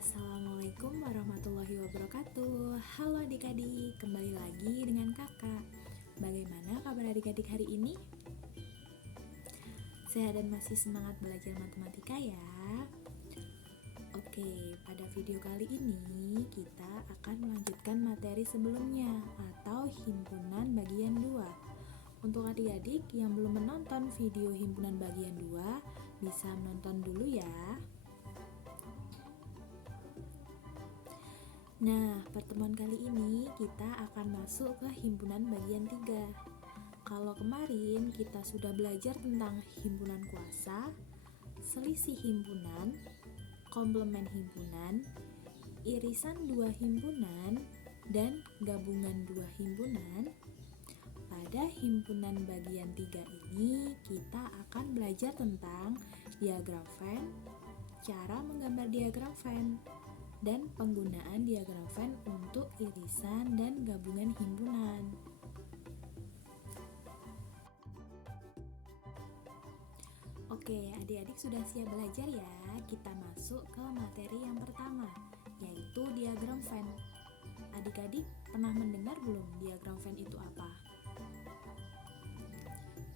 Assalamualaikum warahmatullahi wabarakatuh. Halo adik-adik, kembali lagi dengan kakak. Bagaimana kabar adik-adik hari ini? Sehat dan masih semangat belajar matematika ya? Oke, pada video kali ini kita akan melanjutkan materi sebelumnya atau himpunan bagian 2. Untuk adik-adik yang belum menonton video himpunan bagian 2, bisa menonton dulu ya. Nah, pertemuan kali ini kita akan masuk ke himpunan bagian 3. Kalau kemarin kita sudah belajar tentang himpunan kuasa, selisih himpunan, komplement himpunan, irisan dua himpunan, dan gabungan dua himpunan. Pada himpunan bagian 3 ini kita akan belajar tentang diagram Venn, cara menggambar diagram Venn, dan penggunaan diagram Venn untuk irisan dan gabungan himpunan. Oke, adik-adik sudah siap belajar ya? Kita masuk ke materi yang pertama, yaitu diagram Venn. Adik-adik pernah mendengar belum diagram Venn itu apa?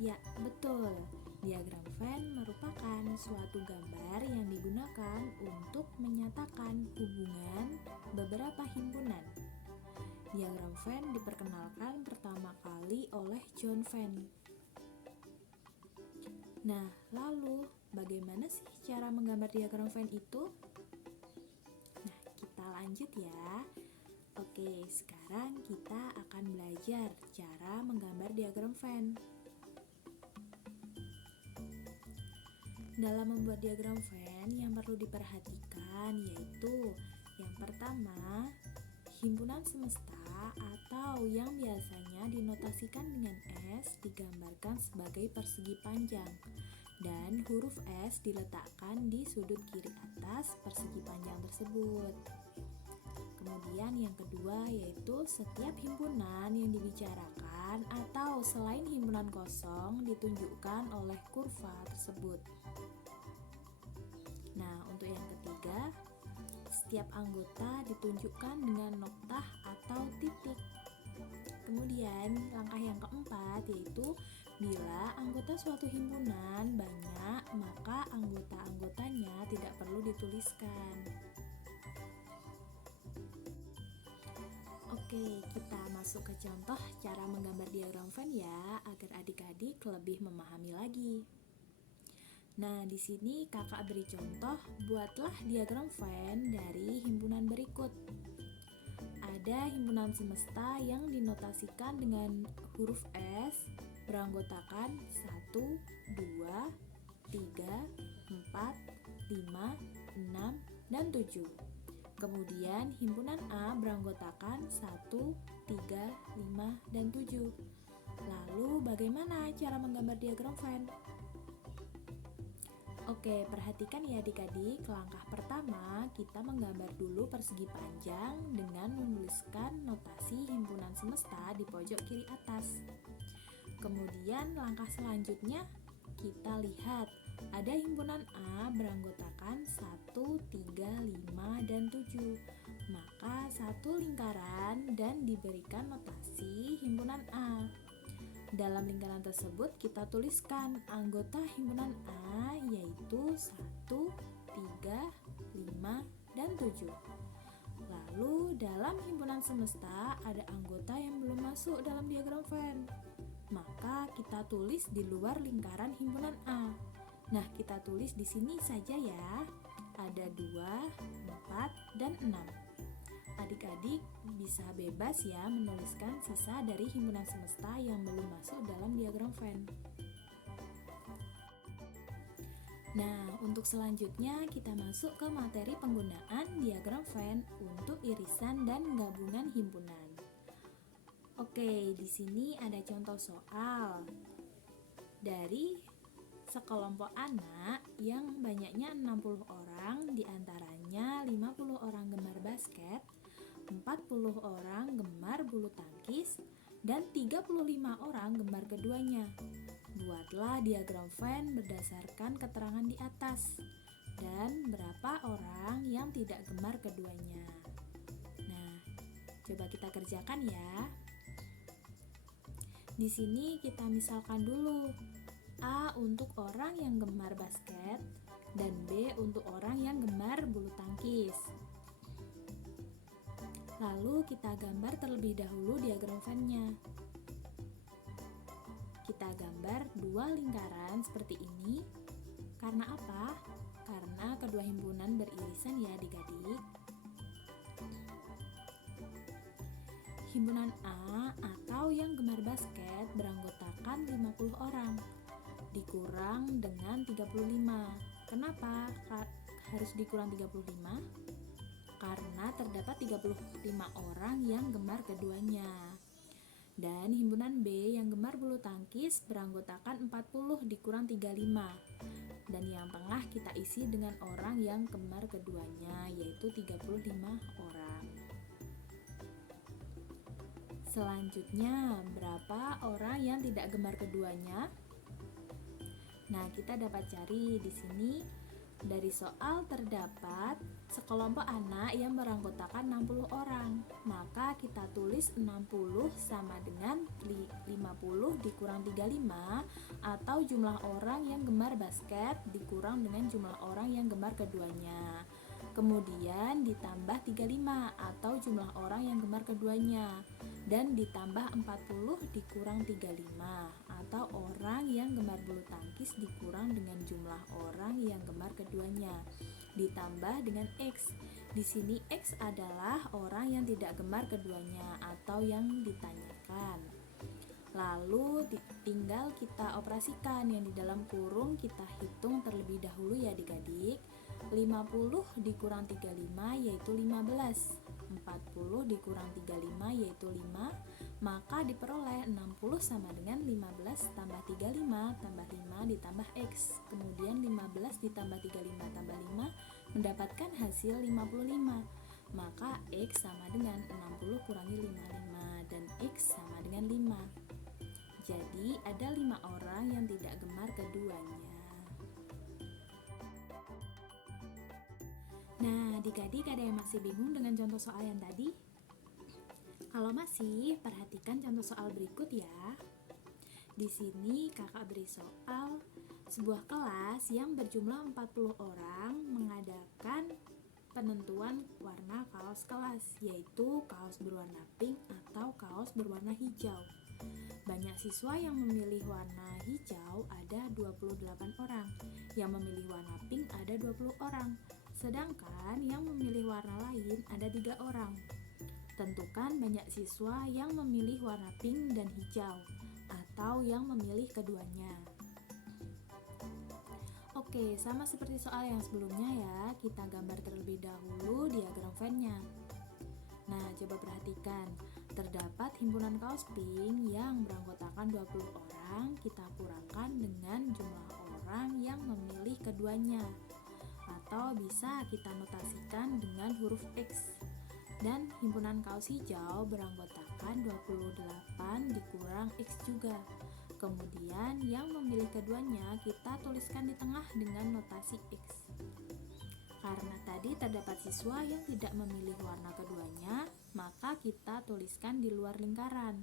Ya, betul. Diagram Venn merupakan suatu gambar yang digunakan untuk menyatakan hubungan beberapa himpunan. Diagram Venn diperkenalkan pertama kali oleh John Venn. Nah, lalu bagaimana sih cara menggambar diagram Venn itu? Nah, kita lanjut ya. Oke, sekarang kita akan belajar cara menggambar diagram Venn. Dalam membuat diagram Venn yang perlu diperhatikan yaitu yang pertama, himpunan semesta atau yang biasanya dinotasikan dengan S digambarkan sebagai persegi panjang dan huruf S diletakkan di sudut kiri atas persegi panjang tersebut. Kemudian yang kedua yaitu setiap himpunan yang dibicarakan atau selain himpunan kosong ditunjukkan oleh kurva tersebut. Nah, untuk yang ketiga, setiap anggota ditunjukkan dengan noktah atau titik. Kemudian, langkah yang keempat yaitu bila anggota suatu himpunan banyak, maka anggota-anggotanya tidak perlu dituliskan. Oke, kita masuk ke contoh cara menggambar diagram Venn ya, agar adik-adik lebih memahami lagi. Nah, di sini kakak beri contoh, buatlah diagram Venn dari himpunan berikut. Ada himpunan semesta yang dinotasikan dengan huruf S beranggotakan 1, 2, 3, 4, 5, 6, dan 7. Kemudian himpunan A beranggotakan 1, 3, 5, dan 7. Lalu bagaimana cara menggambar diagram Venn? Oke, perhatikan ya adik-adik, langkah pertama kita menggambar dulu persegi panjang dengan menuliskan notasi himpunan semesta di pojok kiri atas. Kemudian langkah selanjutnya kita lihat ada himpunan A beranggotakan 1, 3, 5, dan 7. Maka satu lingkaran dan diberikan notasi himpunan A. Dalam lingkaran tersebut kita tuliskan anggota himpunan A yaitu 1, 3, 5, dan 7. Lalu dalam himpunan semesta ada anggota yang belum masuk dalam diagram Venn. Maka kita tulis di luar lingkaran himpunan A. Nah, kita tulis di sini saja ya. Ada 2, 4, dan 6. Adik-adik bisa bebas ya menuliskan sisa dari himpunan semesta yang belum masuk dalam diagram Venn. Nah, untuk selanjutnya kita masuk ke materi penggunaan diagram Venn untuk irisan dan gabungan himpunan. Oke, di sini ada contoh soal dari sekelompok anak yang banyaknya 60 orang, diantaranya 50 orang gemar basket, 40 orang gemar bulu tangkis, dan 35 orang gemar keduanya. Buatlah diagram Venn berdasarkan keterangan di atas. dan berapa orang yang tidak gemar keduanya. Nah, coba kita kerjakan ya. Di sini kita misalkan dulu. A untuk orang yang gemar basket dan B untuk orang yang gemar bulu tangkis. Lalu kita gambar terlebih dahulu diagram Venn-nya. Kita gambar dua lingkaran seperti ini. Karena apa? Karena kedua himpunan beririsan ya adik-adik. Himpunan A atau yang gemar basket beranggotakan 50 orang, dikurang dengan 35. Kenapa harus dikurang 35? Karena terdapat 35 orang yang gemar keduanya. Dan himpunan B yang gemar bulu tangkis beranggotakan 40 dikurang 35. Dan yang tengah kita isi dengan orang yang gemar keduanya, yaitu 35 orang. Selanjutnya, berapa orang yang tidak gemar keduanya? Nah, kita dapat cari di sini. Dari soal terdapat sekelompok anak yang beranggotakan 60 orang. Maka kita tulis 60 sama dengan 50 dikurang 35 atau jumlah orang yang gemar basket dikurang dengan jumlah orang yang gemar keduanya. Kemudian ditambah 35 atau jumlah orang yang gemar keduanya. Dan ditambah 40 dikurang 35 atau orang yang gemar bulu tangkis dikurang dengan jumlah orang yang gemar keduanya, ditambah dengan X. Di sini X adalah orang yang tidak gemar keduanya atau yang ditanyakan. Lalu tinggal kita operasikan, yang di dalam kurung kita hitung terlebih dahulu ya adik-adik. 50 dikurang 35 yaitu 15. 40 dikurang 35 yaitu 5. Maka diperoleh 60 sama dengan 15 tambah 35 tambah 5 ditambah X. Kemudian 15 ditambah 35 tambah 5 mendapatkan hasil 55. Maka X sama dengan 60 kurangi 55 dan X sama dengan 5. Jadi ada 5 orang yang tidak gemar keduanya. Nah, adik-adik ada yang masih bingung dengan contoh soal yang tadi? Kalau masih, perhatikan contoh soal berikut ya. Di sini kakak beri soal, sebuah kelas yang berjumlah 40 orang mengadakan penentuan warna kaos kelas, yaitu kaos berwarna pink atau kaos berwarna hijau. Banyak siswa yang memilih warna hijau ada 28 orang, yang memilih warna pink ada 20 orang. Sedangkan yang memilih warna lain ada 3 orang. Tentukan banyak siswa yang memilih warna pink dan hijau atau yang memilih keduanya. Oke, sama seperti soal yang sebelumnya ya, kita gambar terlebih dahulu diagram Venn-nya. Nah, coba perhatikan, terdapat himpunan kaos pink yang beranggotakan 20 orang, kita kurangkan dengan jumlah orang yang memilih keduanya. Atau bisa kita notasikan dengan huruf X. Dan himpunan kaos hijau beranggotakan 28 dikurang X juga. Kemudian yang memilih keduanya kita tuliskan di tengah dengan notasi X. Karena tadi terdapat siswa yang tidak memilih warna keduanya, maka kita tuliskan di luar lingkaran.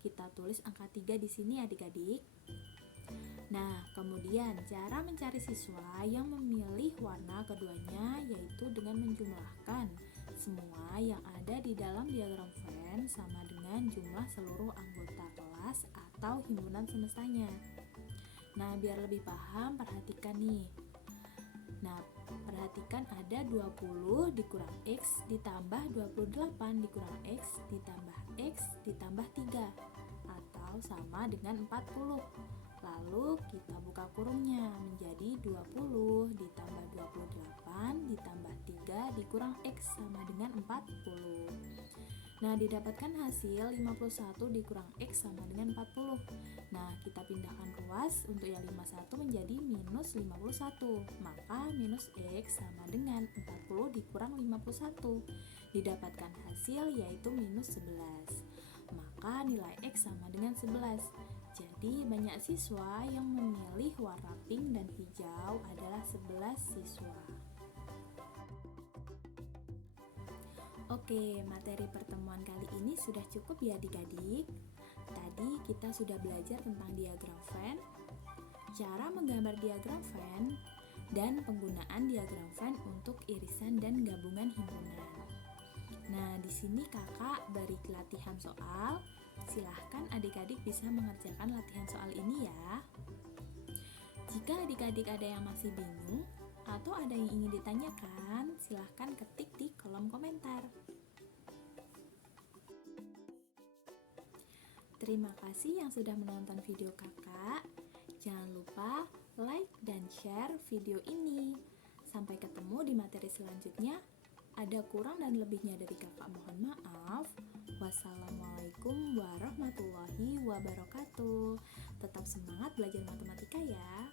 Kita tulis angka 3 di sini adik-adik. Nah, kemudian cara mencari siswa yang memilih warna keduanya yaitu dengan menjumlahkan semua yang ada di dalam diagram Venn sama dengan jumlah seluruh anggota kelas atau himpunan semestanya. Nah, biar lebih paham, perhatikan nih. Nah, perhatikan ada 20 dikurang X ditambah 28 dikurang X ditambah X ditambah 3 atau sama dengan 40. Lalu kita buka kurungnya menjadi 20 ditambah 28 ditambah 3 dikurang X sama dengan 40. Nah, didapatkan hasil 51 dikurang X sama dengan 40. Nah, kita pindahkan ruas untuk yang 51 menjadi minus 51. Maka minus X sama dengan 40 dikurang 51. Didapatkan hasil yaitu minus 11. Maka nilai X sama dengan 11. Jadi banyak siswa yang memilih warna pink dan hijau adalah 11 siswa. Oke, materi pertemuan kali ini sudah cukup ya adik-adik. Tadi kita sudah belajar tentang diagram Venn, cara menggambar diagram Venn, dan penggunaan diagram Venn untuk irisan dan gabungan himpunan. Nah, di sini kakak beri latihan soal. Silahkan adik-adik bisa mengerjakan latihan soal ini ya. Jika adik-adik ada yang masih bingung atau ada yang ingin ditanyakan, silahkan ketik di kolom komentar. Terima kasih yang sudah menonton video kakak. Jangan lupa like dan share video ini. Sampai ketemu di materi selanjutnya. Ada kurang dan lebihnya dari kakak mohon maaf. Wassalamualaikum warahmatullahi wabarakatuh. Tetap semangat belajar matematika ya.